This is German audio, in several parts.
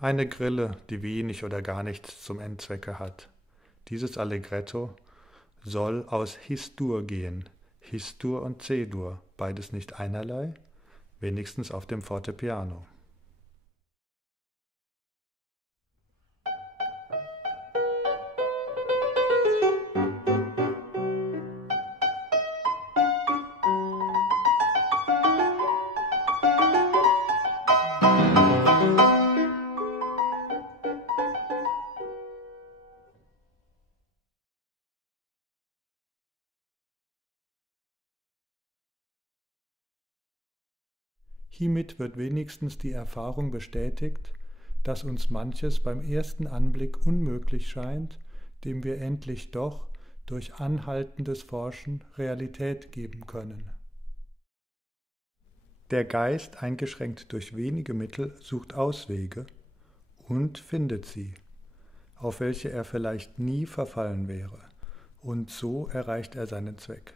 Eine Grille, die wenig oder gar nichts zum Endzwecke hat. Dieses Allegretto soll aus His-Dur gehen. His-Dur und C-Dur, beides nicht einerlei, wenigstens auf dem Fortepiano. Hiermit wird wenigstens die Erfahrung bestätigt, dass uns manches beim ersten Anblick unmöglich scheint, dem wir endlich doch durch anhaltendes Forschen Realität geben können. Der Geist, eingeschränkt durch wenige Mittel, sucht Auswege und findet sie, auf welche er vielleicht nie verfallen wäre, und so erreicht er seinen Zweck.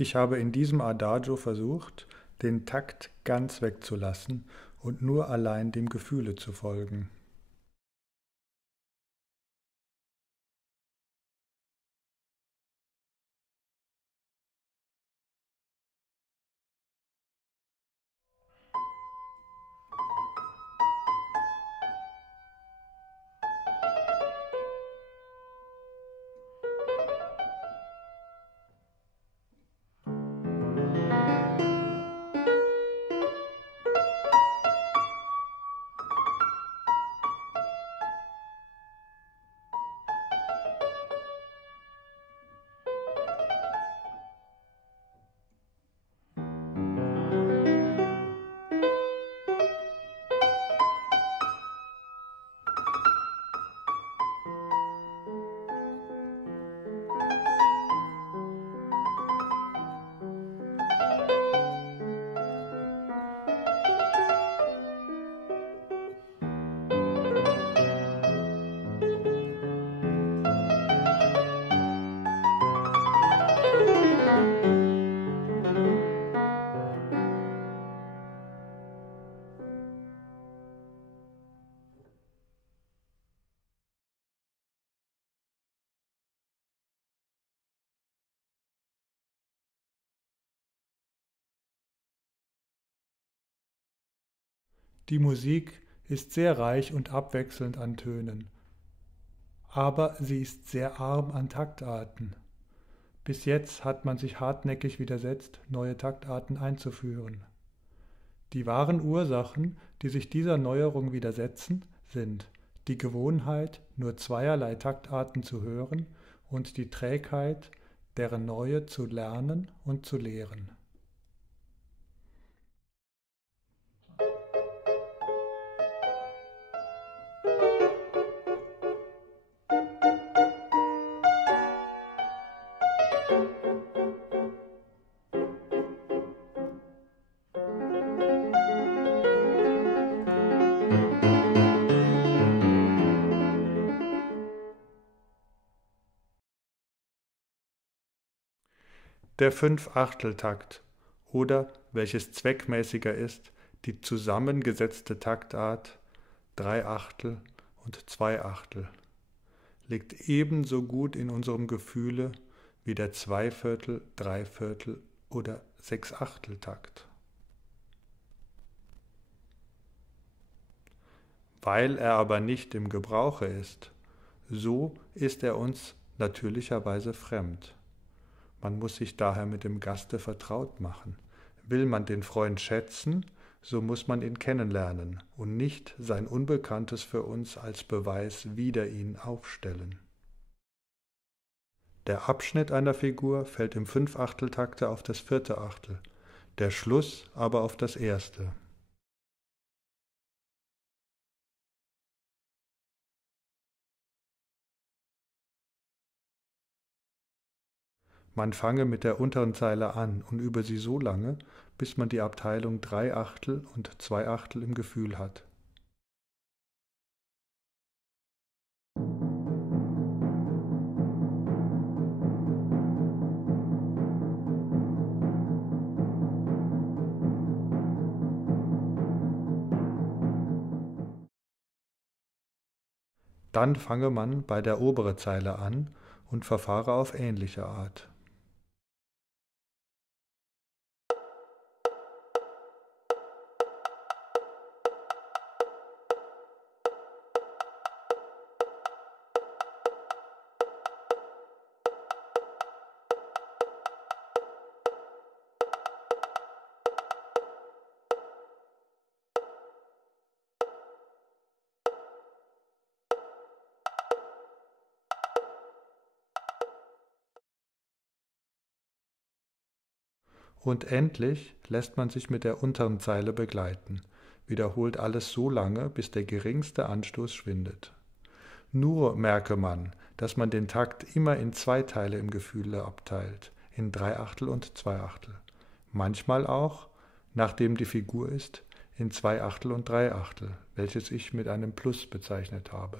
Ich habe in diesem Adagio versucht, den Takt ganz wegzulassen und nur allein dem Gefühle zu folgen. Die Musik ist sehr reich und abwechselnd an Tönen, aber sie ist sehr arm an Taktarten. Bis jetzt hat man sich hartnäckig widersetzt, neue Taktarten einzuführen. Die wahren Ursachen, die sich dieser Neuerung widersetzen, sind die Gewohnheit, nur zweierlei Taktarten zu hören und die Trägheit, deren neue zu lernen und zu lehren. Der Fünfachteltakt oder, welches zweckmäßiger ist, die zusammengesetzte Taktart Dreiachtel und Zweiachtel liegt ebenso gut in unserem Gefühle wie der Zweiviertel, Dreiviertel oder Sechsachteltakt. Weil er aber nicht im Gebrauche ist, so ist er uns natürlicherweise fremd. Man muss sich daher mit dem Gaste vertraut machen. Will man den Freund schätzen, so muss man ihn kennenlernen und nicht sein Unbekanntes für uns als Beweis wider ihn aufstellen. Der Abschnitt einer Figur fällt im Fünfachteltakte auf das vierte Achtel, der Schluss aber auf das erste. Man fange mit der unteren Zeile an und übe sie so lange, bis man die Abteilung 3/8 und 2/8 im Gefühl hat. Dann fange man bei der oberen Zeile an und verfahre auf ähnliche Art. Und endlich lässt man sich mit der unteren Zeile begleiten, wiederholt alles so lange, bis der geringste Anstoß schwindet. Nur merke man, dass man den Takt immer in zwei Teile im Gefühle abteilt, in 3/8 und 2/8. Manchmal auch, nachdem die Figur ist, in 2/8 und 3/8, welches ich mit einem Plus bezeichnet habe.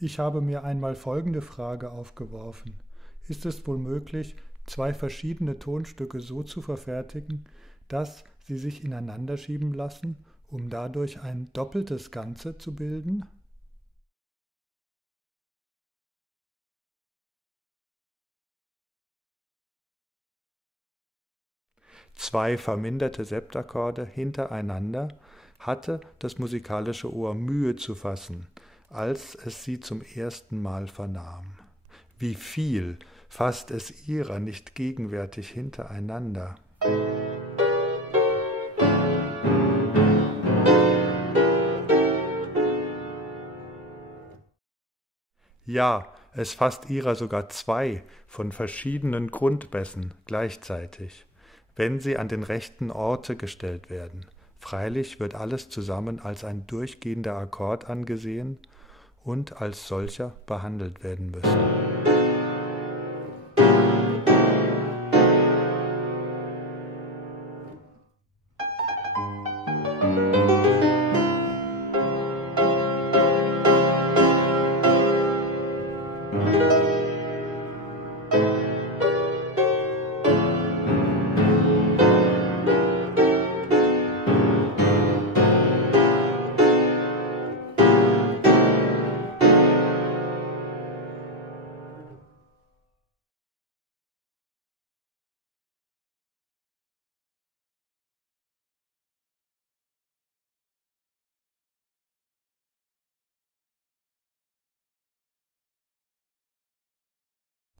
Ich habe mir einmal folgende Frage aufgeworfen. Ist es wohl möglich, zwei verschiedene Tonstücke so zu verfertigen, dass sie sich ineinander schieben lassen, um dadurch ein doppeltes Ganze zu bilden? Zwei verminderte Septakkorde hintereinander hatte das musikalische Ohr Mühe zu fassen, als es sie zum ersten Mal vernahm. Wie viel fasst es ihrer nicht gegenwärtig hintereinander? Ja, es fasst ihrer sogar zwei von verschiedenen Grundbässen gleichzeitig. wenn sie an den rechten Orte gestellt werden. Freilich wird alles zusammen als ein durchgehender Akkord angesehen und als solcher behandelt werden müssen.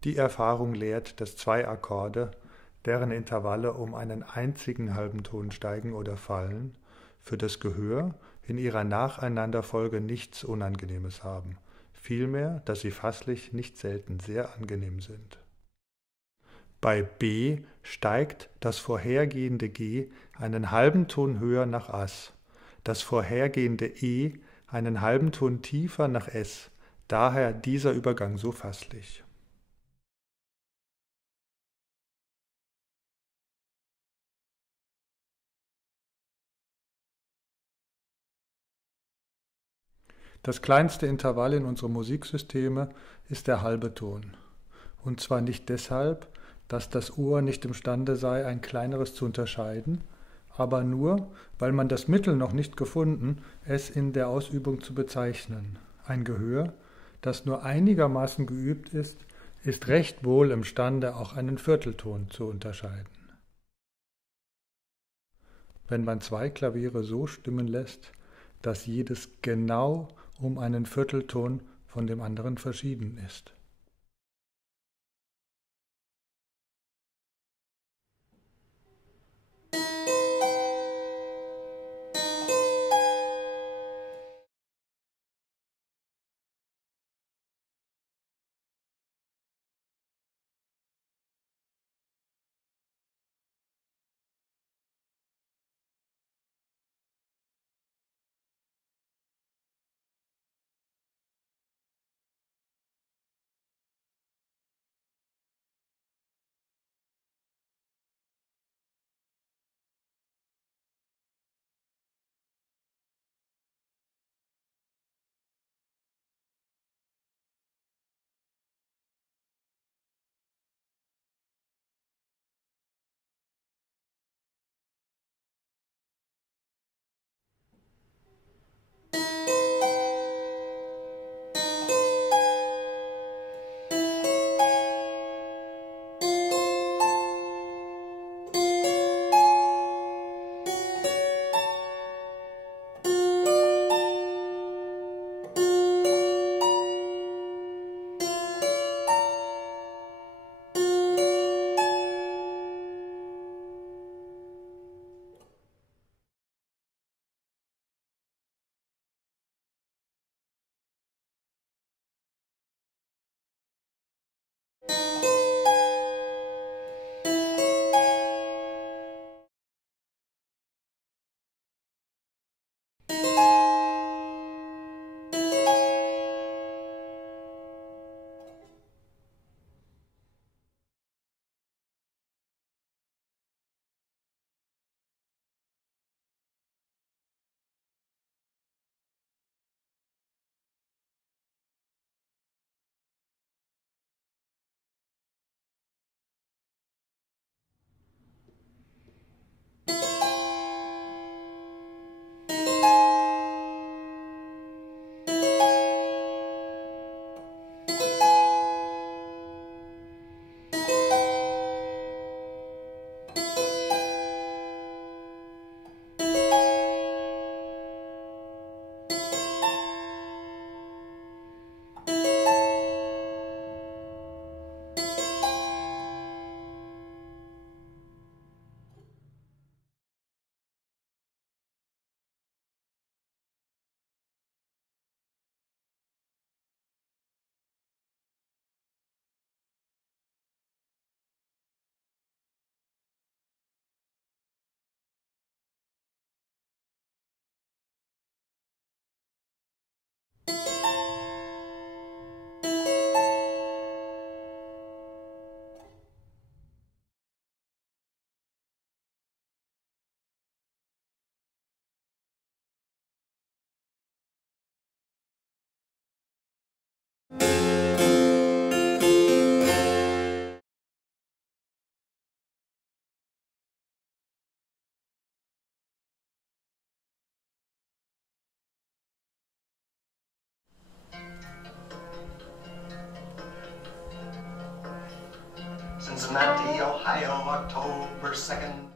Die Erfahrung lehrt, dass zwei Akkorde, deren Intervalle um einen einzigen halben Ton steigen oder fallen, für das Gehör in ihrer Nacheinanderfolge nichts Unangenehmes haben, vielmehr, dass sie fasslich nicht selten sehr angenehm sind. Bei B steigt das vorhergehende G einen halben Ton höher nach As, das vorhergehende E einen halben Ton tiefer nach Es, daher dieser Übergang so fasslich. Das kleinste Intervall in unserem Musiksysteme ist der halbe Ton. Und zwar nicht deshalb, dass das Ohr nicht imstande sei, ein kleineres zu unterscheiden, aber nur, weil man das Mittel noch nicht gefunden, es in der Ausübung zu bezeichnen. Ein Gehör, das nur einigermaßen geübt ist recht wohl imstande, auch einen Viertelton zu unterscheiden. Wenn man zwei Klaviere so stimmen lässt, dass jedes genau um einen Viertelton von dem anderen verschieden ist. Cincinnati, Ohio, October 2nd.